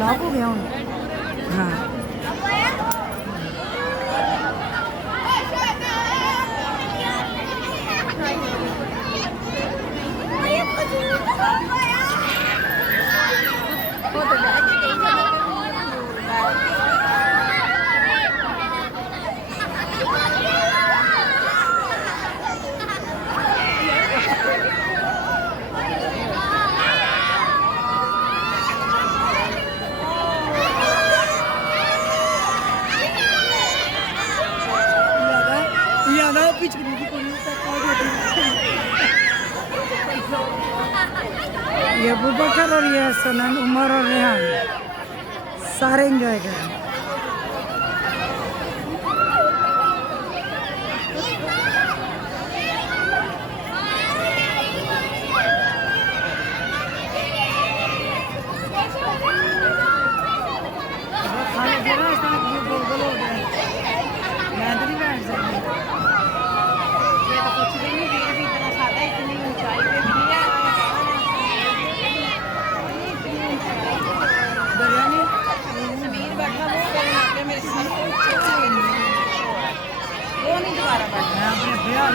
Lock हो गया हूँ। हाँ ये अबू बकर और ये सनन, उमर और रेहान सारे एंजॉय कर रहे हैं।